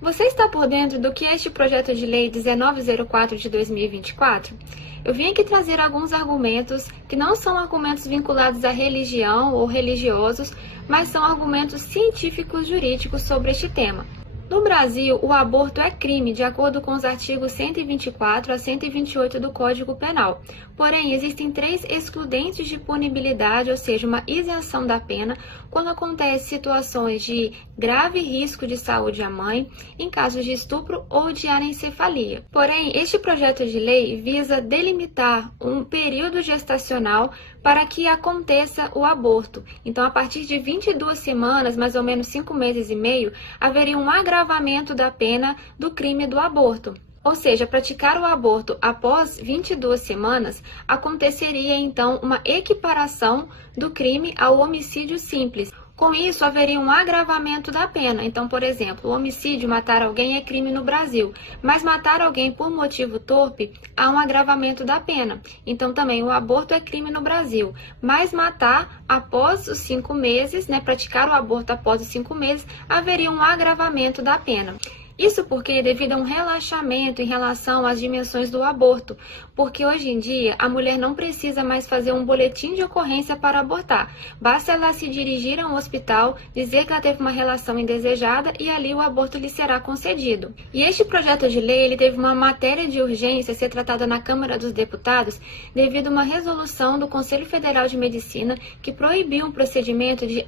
Você está por dentro do que é este projeto de lei 1904 de 2024? Eu vim aqui trazer alguns argumentos que não são argumentos vinculados à religião ou religiosos, mas são argumentos científicos jurídicos sobre este tema. No Brasil, o aborto é crime, de acordo com os artigos 124 a 128 do Código Penal. Porém, existem 3 excludentes de punibilidade, ou seja, uma isenção da pena, quando acontecem situações de grave risco de saúde à mãe, em casos de estupro ou de anencefalia. Porém, este projeto de lei visa delimitar um período gestacional para que aconteça o aborto. Então, a partir de 22 semanas, mais ou menos 5 meses e meio, haveria um agravamento da pena do crime do aborto. Ou seja, praticar o aborto após 22 semanas, aconteceria então uma equiparação do crime ao homicídio simples. Com isso, haveria um agravamento da pena. Então, por exemplo, o homicídio, matar alguém, é crime no Brasil, mas matar alguém por motivo torpe, há um agravamento da pena. Então, também o aborto é crime no Brasil, mas matar após os 5 meses, praticar o aborto após os 5 meses, haveria um agravamento da pena. Isso porque devido a um relaxamento em relação às dimensões do aborto, porque hoje em dia a mulher não precisa mais fazer um boletim de ocorrência para abortar. Basta ela se dirigir a um hospital, dizer que ela teve uma relação indesejada e ali o aborto lhe será concedido. E este projeto de lei ele teve uma matéria de urgência a ser tratada na Câmara dos Deputados devido a uma resolução do Conselho Federal de Medicina que proibiu um procedimento de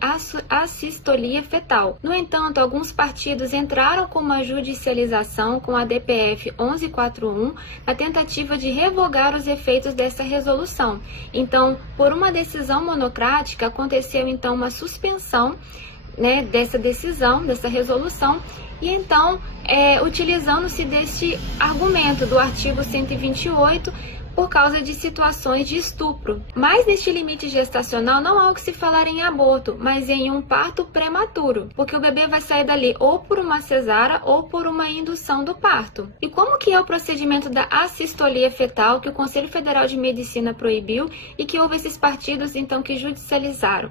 assistolia fetal. No entanto, alguns partidos entraram com uma judicialização com a DPF 1141 na tentativa de revogar os efeitos dessa resolução. Então, por uma decisão monocrática, aconteceu então uma suspensão dessa decisão, dessa resolução, e então, utilizando-se deste argumento do artigo 128, por causa de situações de estupro. Mas neste limite gestacional não há o que se falar em aborto, mas em um parto prematuro, porque o bebê vai sair dali ou por uma cesárea ou por uma indução do parto. E como que é o procedimento da assistolia fetal que o Conselho Federal de Medicina proibiu e que houve esses partidos então que judicializaram?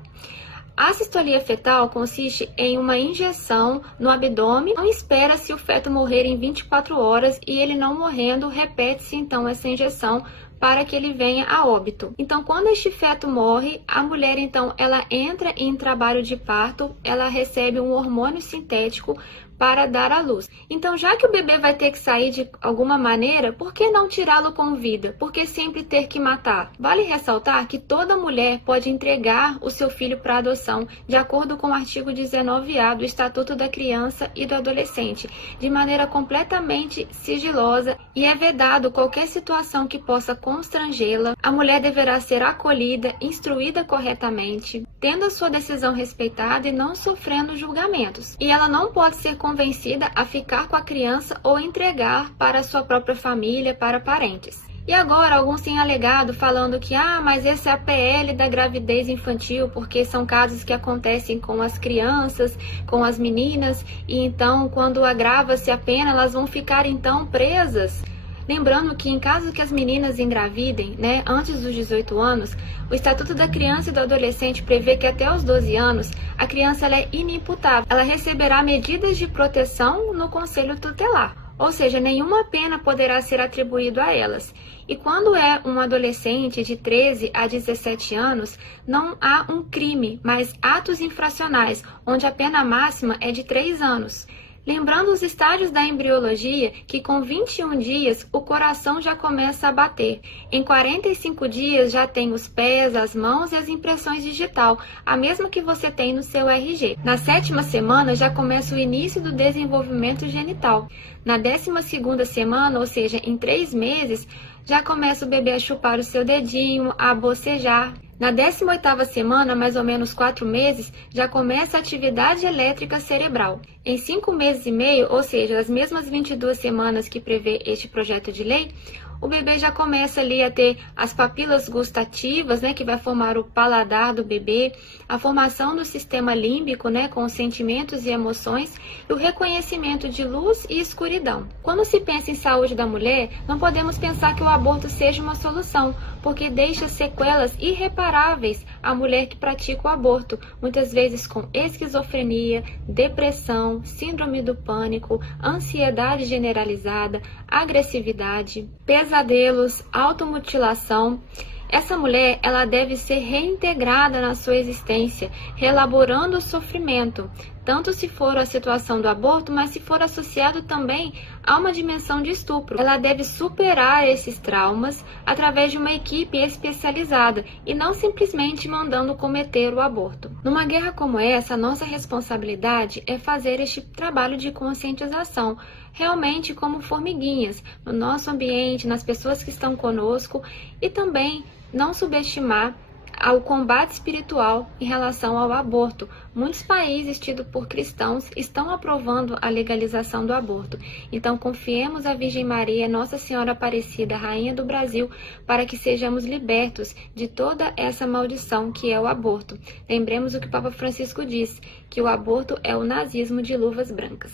A assistolia fetal consiste em uma injeção no abdômen. Não espera-se o feto morrer em 24 horas e ele não morrendo, repete-se então essa injeção para que ele venha a óbito. Então, quando este feto morre, a mulher então ela entra em trabalho de parto, ela recebe um hormônio sintético para dar à luz. Então, já que o bebê vai ter que sair de alguma maneira, por que não tirá-lo com vida? Por que sempre ter que matar? Vale ressaltar que toda mulher pode entregar o seu filho para adoção, de acordo com o artigo 19A do Estatuto da Criança e do Adolescente, de maneira completamente sigilosa, e é vedado qualquer situação que possa constrangê-la. A mulher deverá ser acolhida, instruída corretamente, tendo a sua decisão respeitada e não sofrendo julgamentos. E ela não pode ser convencida a ficar com a criança ou entregar para a sua própria família, para parentes. E agora, alguns têm alegado falando que, mas essa é a PL da gravidez infantil, porque são casos que acontecem com as crianças, com as meninas, e então, quando agrava-se a pena, elas vão ficar então presas. Lembrando que em caso que as meninas engravidem, antes dos 18 anos, o Estatuto da Criança e do Adolescente prevê que até os 12 anos, a criança ela é inimputável. Ela receberá medidas de proteção no Conselho Tutelar, ou seja, nenhuma pena poderá ser atribuída a elas. E quando é um adolescente de 13 a 17 anos, não há um crime, mas atos infracionais, onde a pena máxima é de 3 anos. Lembrando os estágios da embriologia, que com 21 dias o coração já começa a bater. Em 45 dias já tem os pés, as mãos e as impressões digital, a mesma que você tem no seu RG. Na 7ª semana já começa o início do desenvolvimento genital. Na 12ª semana, ou seja, em 3 meses, já começa o bebê a chupar o seu dedinho, a bocejar. Na 18ª semana, mais ou menos 4 meses, já começa a atividade elétrica cerebral. Em 5 meses e meio, ou seja, as mesmas 22 semanas que prevê este projeto de lei, o bebê já começa ali a ter as papilas gustativas, que vai formar o paladar do bebê, a formação do sistema límbico, com os sentimentos e emoções, e o reconhecimento de luz e escuridão. Quando se pensa em saúde da mulher, não podemos pensar que o aborto seja uma solução, porque deixa sequelas irreparáveis à mulher que pratica o aborto, muitas vezes com esquizofrenia, depressão, síndrome do pânico, ansiedade generalizada, agressividade, pesadelos, automutilação. Essa mulher, ela deve ser reintegrada na sua existência, reelaborando o sofrimento, tanto se for a situação do aborto, mas se for associado também a uma dimensão de estupro. Ela deve superar esses traumas através de uma equipe especializada e não simplesmente mandando cometer o aborto. Numa guerra como essa, a nossa responsabilidade é fazer este trabalho de conscientização, realmente como formiguinhas, no nosso ambiente, nas pessoas que estão conosco, e também não subestimar ao combate espiritual em relação ao aborto. Muitos países tidos por cristãos estão aprovando a legalização do aborto. Então, confiemos à Virgem Maria, Nossa Senhora Aparecida, Rainha do Brasil, para que sejamos libertos de toda essa maldição que é o aborto. Lembremos o que o Papa Francisco disse, que o aborto é o nazismo de luvas brancas.